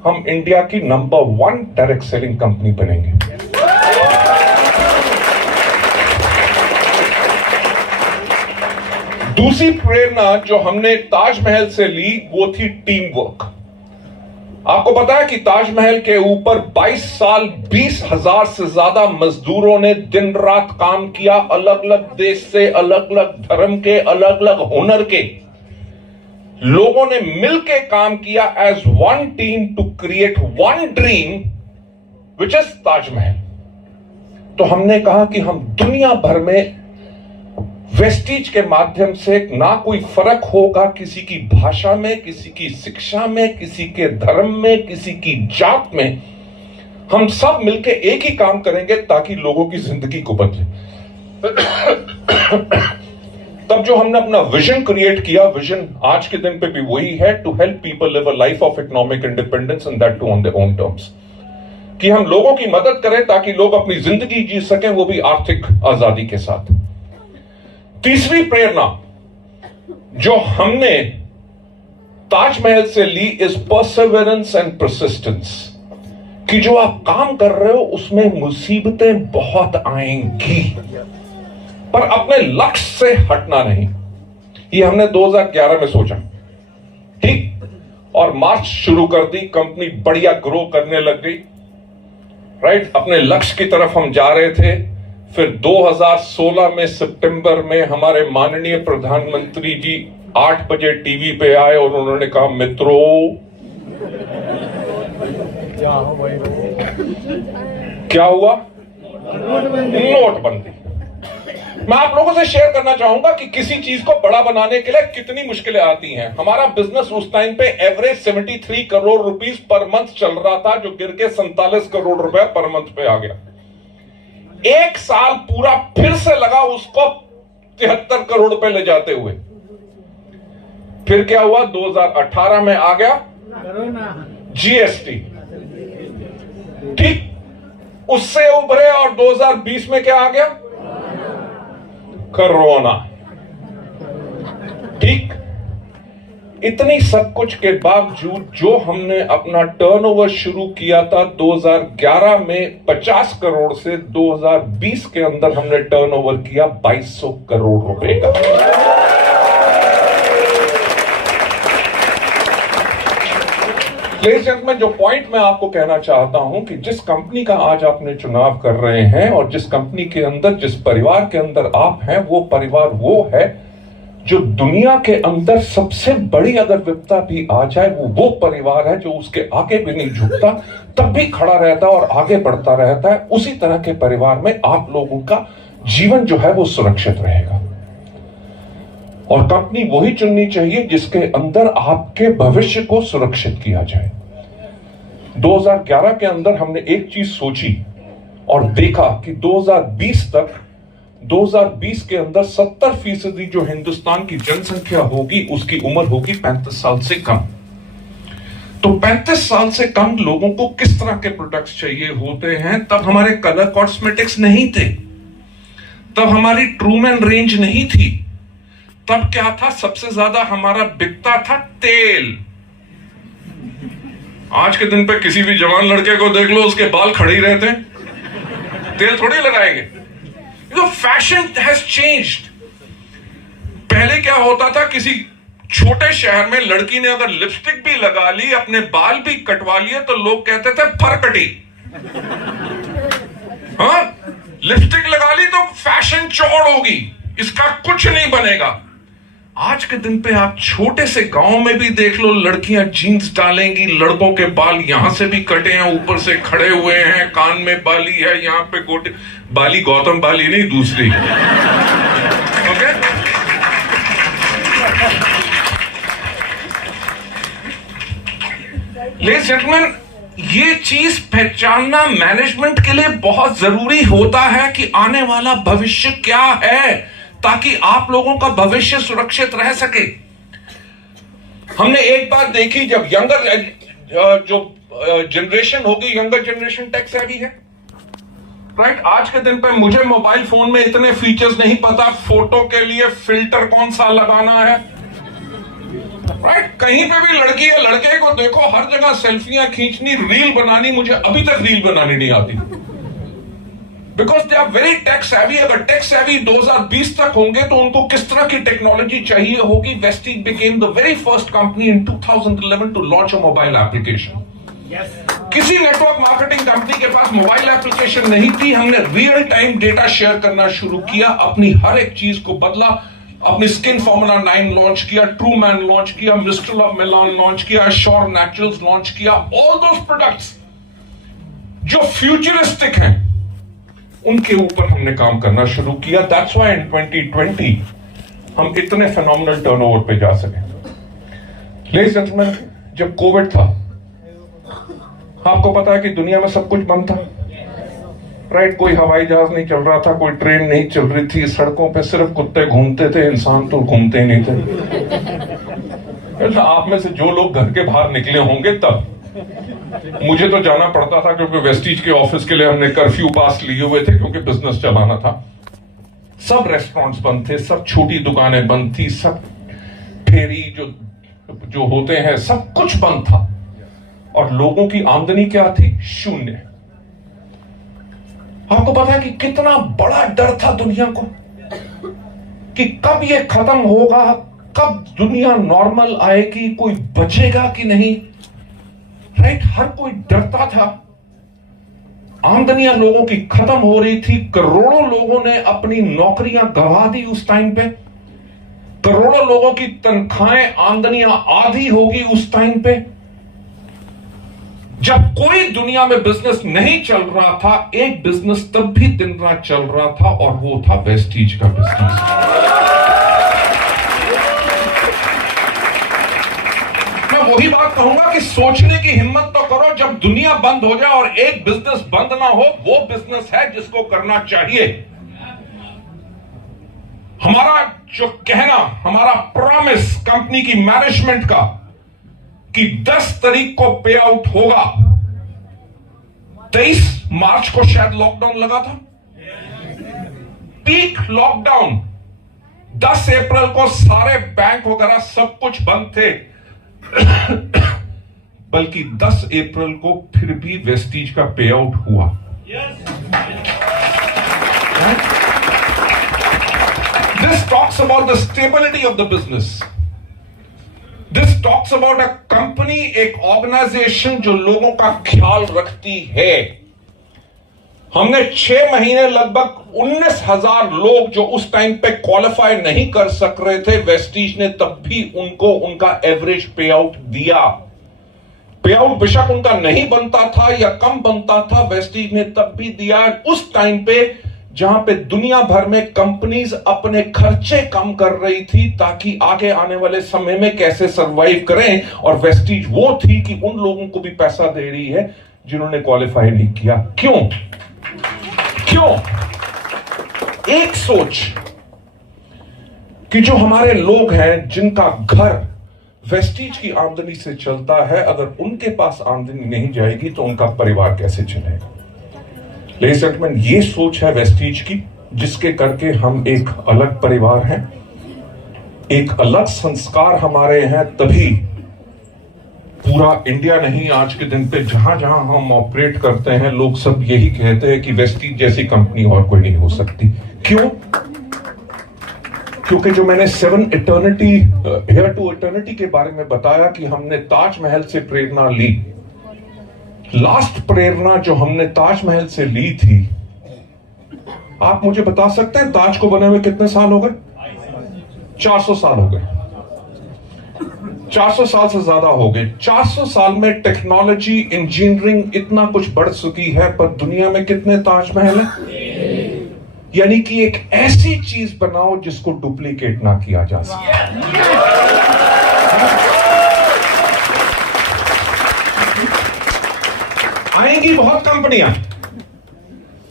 हम इंडिया की नंबर 1 डायरेक्ट सेलिंग कंपनी बनेंगे। दूसरी प्रेरणा जो हमने ताजमहल से ली वो थी टीम वर्क। आपको पता है कि ताजमहल के ऊपर 22 साल 20,000 से ज्यादा मजदूरों ने दिन रात काम किया। अलग अलग देश से, अलग अलग धर्म के, अलग अलग हुनर के लोगों ने मिलकर काम किया as one team to create one dream which is Taj Mahal. तो हमने कहा कि हम दुनिया भर में वेस्टीज के माध्यम से ना कोई फर्क होगा किसी की भाषा में, किसी की शिक्षा में, किसी के धर्म में, किसी की जात में। हम सब मिलके एक ही काम करेंगे ताकि लोगों की जिंदगी को बदले। तब जो हमने अपना विजन क्रिएट किया, विजन आज के दिन पे भी वही है, to help people live a life of economic independence and that too on their own terms. कि हम लोगों की मदद करें ताकि लोग अपनी जिंदगी जी सकें, वो भी आर्थिक आजादी के साथ। तीसरी प्रेरणा जो हमने ताजमहल से ली इज परसेवरेंस एंड परसिस्टेंस। कि जो आप काम कर रहे हो उसमें मुसीबतें बहुत आएंगी, पर अपने लक्ष्य से हटना नहीं। ये हमने 2011 में सोचा, ठीक, और मार्च शुरू कर दी। कंपनी बढ़िया ग्रो करने लग गई, राइट। अपने लक्ष्य की तरफ हम जा रहे थे। फिर 2016 में सितंबर में हमारे माननीय प्रधानमंत्री जी 8 बजे टीवी पे आए और उन्होंने कहा, मित्रों क्या हुआ? नोटबंदी। मैं आप लोगों से शेयर करना चाहूंगा कि किसी चीज को बड़ा बनाने के लिए कितनी मुश्किलें आती हैं। हमारा बिजनेस उस टाइम पे average 73 crore rupees per month चल रहा था, जो गिर के 47 करोड़ रुपए पर मंथ पे आ गया। 1 साल पूरा फिर से लगा उसको 73 करोड़ रुपए ले जाते हुए। फिर क्या हुआ? 2018 में आ गया जीएसटी, ठीक, उससे उभरे। और 2020 में क्या आ गया? कोरोना, ठीक। इतनी सब कुछ के बावजूद जो हमने अपना टर्नओवर शुरू किया था 2011 में 50 करोड़ से, 2020 के अंदर हमने टर्नओवर किया 2200 करोड़ रुपए का। लेडीज एंड जेंटलमैन, जो पॉइंट मैं आपको कहना चाहता हूं कि जिस कंपनी का आज आपने चुनाव कर रहे हैं और जिस कंपनी के अंदर, जिस परिवार के अंदर आप हैं, वो परिवार वो है जो दुनिया के अंदर सबसे बड़ी अगर विपदा भी आ जाए, वो परिवार है जो उसके आगे भी नहीं झुकता, तब भी खड़ा रहता है और आगे बढ़ता रहता है। उसी तरह के परिवार में आप लोगों का जीवन जो है वो सुरक्षित रहेगा। और कंपनी वही चुननी चाहिए जिसके अंदर आपके भविष्य को सुरक्षित किया जाए। 2011 के अंदर हमने एक चीज सोची और देखा कि 2020 के अंदर 70% जो हिंदुस्तान की जनसंख्या होगी उसकी उम्र होगी 35 साल से कम। तो 35 साल से कम लोगों को किस तरह के प्रोडक्ट्स चाहिए होते हैं? तब हमारे कलर कॉस्मेटिक्स नहीं थे, तब हमारी ट्रूमैन रेंज नहीं थी, तब क्या था? सबसे ज्यादा हमारा बिकता था तेल। आज के दिन पे किसी भी जवान लड़के को देख लो, उसके बाल खड़े ही रहते हैं, तेल थोड़ी लगाएंगे। तो फैशन हैज चेंज्ड। पहले क्या होता था, किसी छोटे शहर में लड़की ने अगर लिपस्टिक भी लगा ली, अपने बाल भी कटवा लिए, तो लोग कहते थे फरकटी। हाँ, लिपस्टिक लगा ली तो फैशन चौड़ होगी, इसका कुछ नहीं बनेगा। आज के दिन पे आप छोटे से गांव में भी देख लो, लड़कियां जीन्स डालेंगी, लड़कों के बाल यहां से भी कटे हैं, ऊपर से खड़े हुए हैं, कान में बाली है, यहां पे गोटे बाली, गौतम बाली नहीं, दूसरी। ओके, लेडीज जेंटलमैन, ये चीज पहचानना मैनेजमेंट के लिए बहुत जरूरी होता है कि आने वाला भविष्य क्या है, ताकि आप लोगों का भविष्य सुरक्षित रह सके। हमने एक बात देखी, जब यंगर जो जनरेशन होगी, यंगर जनरेशन टेक सेवी है, राइट? आज के दिन पे मुझे मोबाइल फोन में इतने फीचर्स नहीं पता, फोटो के लिए फिल्टर कौन सा लगाना है, राइट? कहीं पे भी लड़की या लड़के को देखो, हर जगह सेल्फियां खींचनी, रील बनानी। मुझे अभी तक रील बनानी नहीं आती, because they are very tech savvy. अगर टेक सेवी 2020 तक होंगे तो उनको किस तरह की टेक्नोलॉजी चाहिए होगी? Vestige became the very first company in 2011 to launch a mobile application. किसी नेटवर्क मार्केटिंग कंपनी के पास मोबाइल एप्लीकेशन नहीं थी। हमने रियल टाइम डेटा शेयर करना शुरू किया, अपनी हर एक चीज को बदला, अपनी स्किन फॉर्मूला 9 लॉन्च किया, ट्रू मैन लॉन्च किया, मिस्टर ऑफ मिलान लॉन्च किया, श्योर नेचुरल्स लॉन्च किया। ऑल दोस प्रोडक्ट्स जो फ्यूचरिस्टिक हैं, उनके ऊपर हमने काम करना शुरू किया। दैट्स व्हाई इन 2020 हम इतने फेनोमिनल टर्नओवर पे जा सके। लेडीज एंड जेंटलमैन, जब कोविड था, आपको पता है कि दुनिया में सब कुछ बंद था, राइट? कोई हवाई जहाज नहीं चल रहा था, कोई ट्रेन नहीं चल रही थी, सड़कों पे सिर्फ कुत्ते घूमते थे, इंसान तो घूमते ही नहीं थे। आप में से जो लोग घर के बाहर निकले होंगे तब, मुझे तो जाना पड़ता था क्योंकि वेस्टीज के ऑफिस के लिए हमने कर्फ्यू पास लिए हुए थे, क्योंकि बिजनेस चलाना था। सब रेस्टोरेंट्स बंद थे, सब छोटी दुकानें बंद थी, सब फेरी जो होते हैं, सब कुछ बंद था, और लोगों की आमदनी क्या थी? शून्य। आपको पता है कि कितना बड़ा डर था दुनिया को कि कब ये खत्म होगा, कब दुनिया नॉर्मल आएगी, कोई बचेगा कि नहीं, राइट? हर कोई डरता था। आमदनियां लोगों की खत्म हो रही थी, करोड़ों लोगों ने अपनी नौकरियां गंवा दी उस टाइम पे, करोड़ों लोगों की तनख्वाहें, आमदनियां आधी होगी उस टाइम पे, जब कोई दुनिया में बिजनेस नहीं चल रहा था। एक बिजनेस तब भी दिन रात चल रहा था, और वो था वेस्टीज का बिजनेस। मैं वही बात कहूंगा कि सोचने की हिम्मत तो करो, जब दुनिया बंद हो जाए और एक बिजनेस बंद ना हो, वो बिजनेस है जिसको करना चाहिए। हमारा जो कहना, हमारा प्रॉमिस कंपनी की मैनेजमेंट का कि 10 तारीख को पे आउट होगा। 23 मार्च को शायद लॉकडाउन लगा था, पीक लॉकडाउन। 10 अप्रैल को सारे बैंक वगैरह सब कुछ बंद थे, बल्कि 10 अप्रैल को फिर भी वेस्टीज का पे आउट हुआ। This talks about the stability of the business. This talks about a company, एक ऑर्गेनाइजेशन जो लोगों का ख्याल रखती है। हमने 6 महीने लगभग 19,000 लोग जो उस टाइम पे क्वालिफाई नहीं कर सक रहे थे, वेस्टीज ने तब भी उनको उनका एवरेज पे आउट दिया। पे आउट बेशक उनका नहीं बनता था या कम बनता था, वेस्टीज ने तब भी दिया। उस टाइम पे जहां पे दुनिया भर में कंपनीज अपने खर्चे कम कर रही थी ताकि आगे आने वाले समय में कैसे सरवाइव करें, और वेस्टीज वो थी कि उन लोगों को भी पैसा दे रही है जिन्होंने क्वालिफाई नहीं किया। क्यों? एक सोच कि जो हमारे लोग हैं जिनका घर वेस्टीज की आमदनी से चलता है, अगर उनके पास आमदनी नहीं जाएगी तो उनका परिवार कैसे चलेगा? लेडीज एंड जेंटलमैन, ये सोच है वेस्टीज की, जिसके करके हम एक अलग परिवार हैं, एक अलग संस्कार हमारे हैं। तभी पूरा इंडिया नहीं, आज के दिन पे जहां जहां हम ऑपरेट करते हैं, लोग सब यही कहते हैं कि वेस्टीज जैसी कंपनी और कोई नहीं हो सकती। क्यों? क्योंकि जो मैंने 7 इटर्निटी हेयर टू इटर्निटी के बारे में बताया कि हमने ताजमहल से प्रेरणा ली, लास्ट प्रेरणा जो हमने ताजमहल से ली थी, आप मुझे बता सकते हैं ताज को बने हुए कितने साल हो गए? 400 साल हो गए। 400 साल से ज्यादा हो गए। 400 साल में टेक्नोलॉजी, इंजीनियरिंग इतना कुछ बढ़ चुकी है, पर दुनिया में कितने ताजमहल हैं? यानी कि एक ऐसी चीज बनाओ जिसको डुप्लीकेट ना किया जा सके। आएंगी बहुत कंपनियां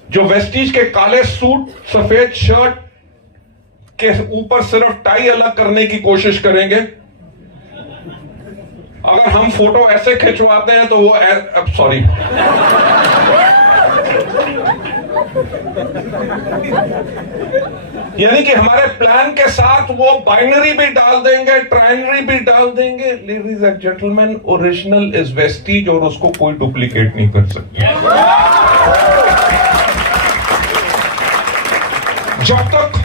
जो वेस्टीज के काले सूट, सफेद शर्ट के ऊपर सिर्फ टाई अलग करने की कोशिश करेंगे। अगर हम फोटो ऐसे खिंचवाते हैं तो वो सॉरी, यानी कि हमारे प्लान के साथ वो बाइनरी भी डाल देंगे, ट्राइनरी भी डाल देंगे। Ladies and gentleman, original is Vestige और उसको कोई डुप्लीकेट नहीं कर सकता। जब तक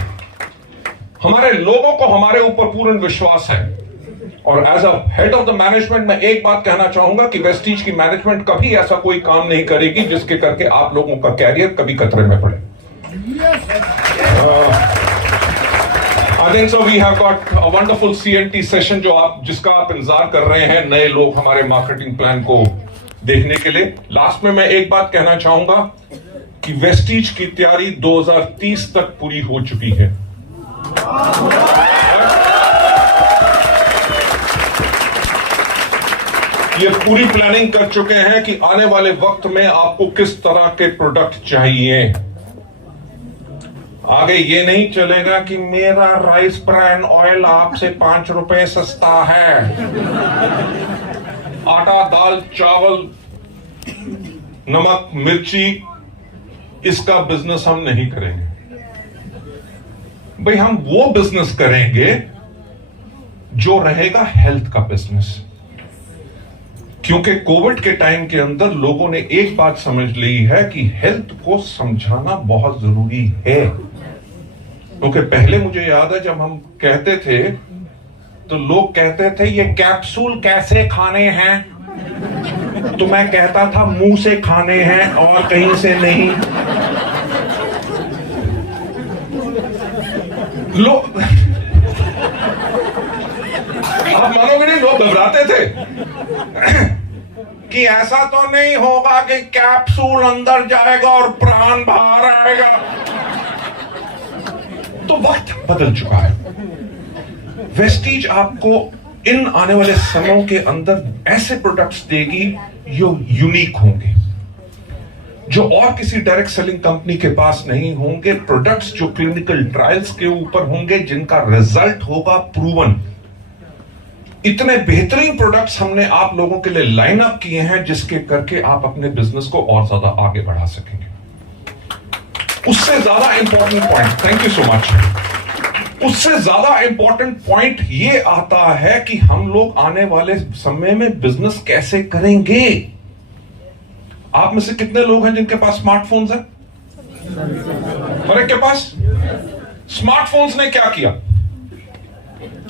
हमारे लोगों को हमारे ऊपर पूर्ण विश्वास है, और as a head of the management मैं एक बात कहना चाहूंगा कि वेस्टीज की मैनेजमेंट कभी ऐसा कोई काम नहीं करेगी जिसके करके आप लोगों का कैरियर कभी खतरे में पड़े। I think so we have got a wonderful CNT session जिसका आप इंतजार कर रहे हैं, नए लोग हमारे मार्केटिंग प्लान को देखने के लिए। लास्ट में मैं एक बात कहना चाहूंगा कि वेस्टीज की तैयारी 2030 तक पूरी हो चुकी है। ये पूरी प्लानिंग कर चुके हैं कि आने वाले वक्त में आपको किस तरह के प्रोडक्ट चाहिए। आगे ये नहीं चलेगा कि मेरा राइस ब्रांड ऑयल आपसे 5 रुपए सस्ता है। आटा, दाल, चावल, नमक, मिर्ची, इसका बिजनेस हम नहीं करेंगे भाई। हम वो बिजनेस करेंगे जो रहेगा हेल्थ का बिजनेस। क्योंकि कोविड के टाइम के अंदर लोगों ने एक बात समझ ली है कि हेल्थ को समझाना बहुत जरूरी है। क्योंकि पहले मुझे याद है जब हम कहते थे तो लोग कहते थे ये कैप्सूल कैसे खाने हैं, तो मैं कहता था मुंह से खाने हैं और कहीं से नहीं। लोग आप मानोगे नहीं, लोग घबराते थे कि ऐसा तो नहीं होगा कि कैप्सूल अंदर जाएगा और प्राण बाहर आएगा। तो वक्त बदल चुका है। वेस्टीज आपको इन आने वाले समयों के अंदर ऐसे प्रोडक्ट्स देगी जो यूनिक होंगे, जो और किसी डायरेक्ट सेलिंग कंपनी के पास नहीं होंगे। प्रोडक्ट्स जो क्लिनिकल ट्रायल्स के ऊपर होंगे, जिनका रिजल्ट होगा प्रूवन। इतने बेहतरीन प्रोडक्ट्स हमने आप लोगों के लिए लाइन अप किए हैं जिसके करके आप अपने बिजनेस को और ज्यादा आगे बढ़ा सकेंगे। उससे ज्यादा important point, thank you so much, उससे ज्यादा इंपॉर्टेंट पॉइंट ये आता है कि हम लोग आने वाले समय में बिजनेस कैसे करेंगे। आप में से कितने लोग हैं जिनके पास स्मार्टफोन्स हैं? हर एक के पास। स्मार्टफोन्स ने क्या किया?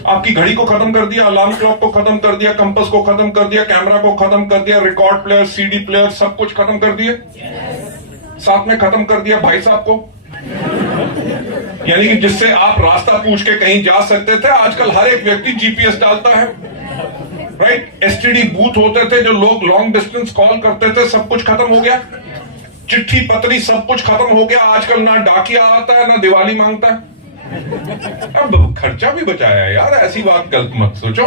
आपकी घड़ी को खत्म कर दिया, अलार्म क्लॉक को खत्म कर दिया, कंपास को खत्म कर दिया, कैमरा को खत्म कर दिया, रिकॉर्ड प्लेयर, CD प्लेयर, सब कुछ खत्म कर दिए। साथ में खत्म कर दिया भाई साहब को, यानी कि जिससे आप रास्ता पूछ के कहीं जा सकते थे, आजकल हर एक व्यक्ति GPS डालता है, राइट। STD बूथ होते थे जो लोग लॉन्ग डिस्टेंस कॉल करते थे, सब कुछ खत्म हो गया। चिट्ठी पत्री सब कुछ खत्म हो गया। आजकल ना डाकिया आता है ना दिवाली मांगता है। अब खर्चा भी बचाया यार, ऐसी बात गलत मत सोचो।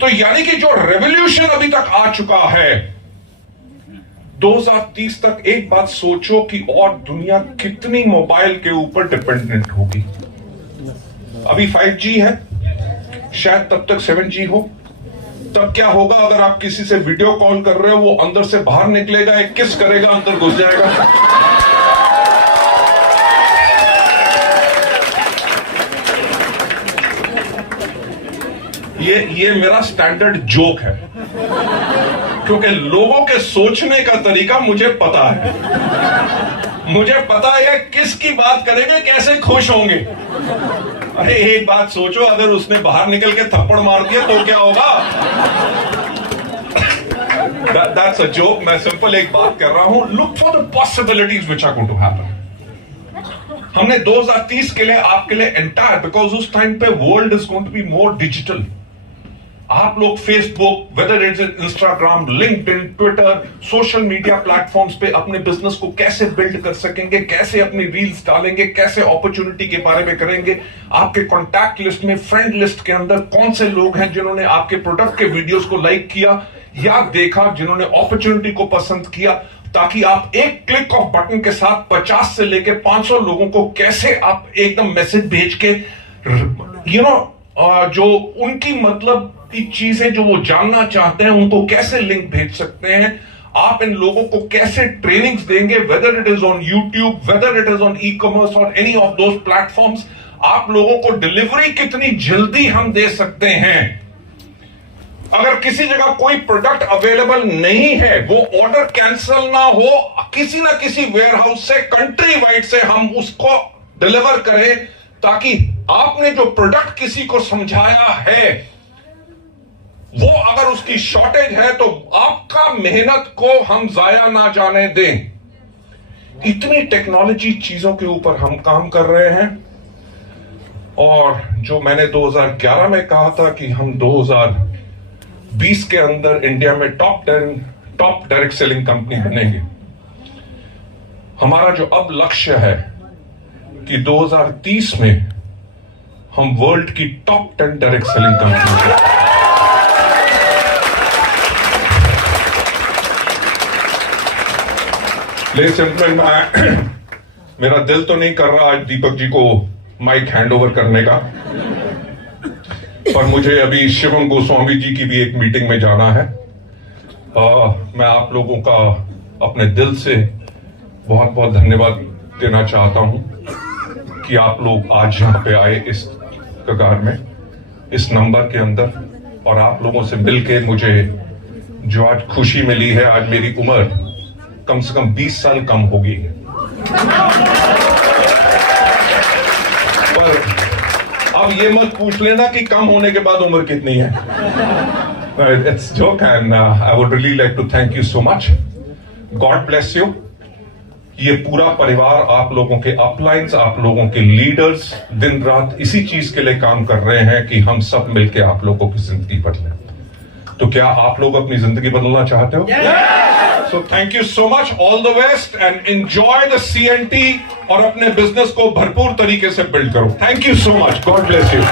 तो यानी कि जो रेवोल्यूशन अभी तक आ चुका है, 2030 तक एक बात सोचो कि और दुनिया कितनी मोबाइल के ऊपर डिपेंडेंट होगी। अभी 5G है, शायद तब तक 7G हो। तब क्या होगा अगर आप किसी से वीडियो कॉल कर रहे हो, वो अंदर से बाहर निकलेगा, एक किस करेगा, अंदर घुस जाएगा। ये मेरा स्टैंडर्ड जोक है, क्योंकि लोगों के सोचने का तरीका मुझे पता है। मुझे पता है किसकी बात करेंगे, कैसे खुश होंगे। अरे एक बात सोचो, अगर उसने बाहर निकल के थप्पड़ मार दिया तो क्या होगा? That's a joke। मैं सिंपल एक बात कर रहा हूं, look for the possibilities which are going to happen. हमने 2030 के लिए आपके लिए एंटायर, बिकॉज उस टाइम पे world is going to be more digital. आप लोग Facebook, whether it's Instagram, LinkedIn, Twitter, social media platforms पे अपने बिजनेस को कैसे बिल्ड कर सकेंगे, कैसे अपनी रील्स डालेंगे, कैसे अपॉर्चुनिटी के बारे में करेंगे। आपके कॉन्टैक्ट लिस्ट में, फ्रेंड लिस्ट के अंदर कौन से लोग हैं जिन्होंने आपके प्रोडक्ट के वीडियोस को लाइक किया या देखा, जिन्होंने अपॉर्चुनिटी को पसंद किया, ताकि आप एक क्लिक ऑफ बटन के साथ 50 से लेकर 500 लोगों को कैसे आप एकदम मैसेज भेज के जो उनकी मतलब की चीजें जो वो जानना चाहते हैं उनको कैसे लिंक भेज सकते हैं। आप इन लोगों को कैसे ट्रेनिंग्स देंगे, whether it is on YouTube, whether it is on e commerce और एनी ऑफ दोज प्लेटफॉर्म्स। आप लोगों को डिलीवरी कितनी जल्दी हम दे सकते हैं। अगर किसी जगह कोई प्रोडक्ट अवेलेबल नहीं है, वो ऑर्डर कैंसिल ना हो, किसी ना किसी वेयरहाउस से, कंट्री वाइड से हम उसको डिलीवर करें, ताकि आपने जो प्रोडक्ट किसी को समझाया है वो अगर उसकी शॉर्टेज है तो आपका मेहनत को हम जाया ना जाने दें। इतनी टेक्नोलॉजी चीजों के ऊपर हम काम कर रहे हैं। और जो मैंने 2011 में कहा था कि हम 2020 के अंदर इंडिया में टॉप डायरेक्ट सेलिंग कंपनी बनेंगे, हमारा जो अब लक्ष्य है कि 2030 में हम वर्ल्ड की टॉप 10 डायरेक्ट सेलिंग कंपनी हैं। लेकिन मेरा दिल तो नहीं कर रहा आज दीपक जी को माइक हैंडओवर करने का, पर मुझे अभी शिवम गोस्वामी जी की भी एक मीटिंग में जाना है। मैं आप लोगों का अपने दिल से बहुत बहुत धन्यवाद देना चाहता हूं कि आप लोग आज यहां पे आए इस कगार में, इस नंबर के अंदर, और आप लोगों से मिलके मुझे जो आज खुशी मिली है। आज मेरी उम्र कम से कम 20 साल कम होगी, पर अब ये मत पूछ लेना कि कम होने के बाद उम्र कितनी है। It's joke and I would really like to thank you so much. God bless you. ये पूरा परिवार, आप लोगों के अपलाइंस, आप लोगों के लीडर्स दिन रात इसी चीज के लिए काम कर रहे हैं कि हम सब मिलके आप लोगों की जिंदगी बदलें। तो क्या आप लोग अपनी जिंदगी बदलना चाहते हो? So thank you so much, all the best and enjoy the CNT और अपने बिजनेस को भरपूर तरीके से बिल्ड करो। Thank you so much, God bless you.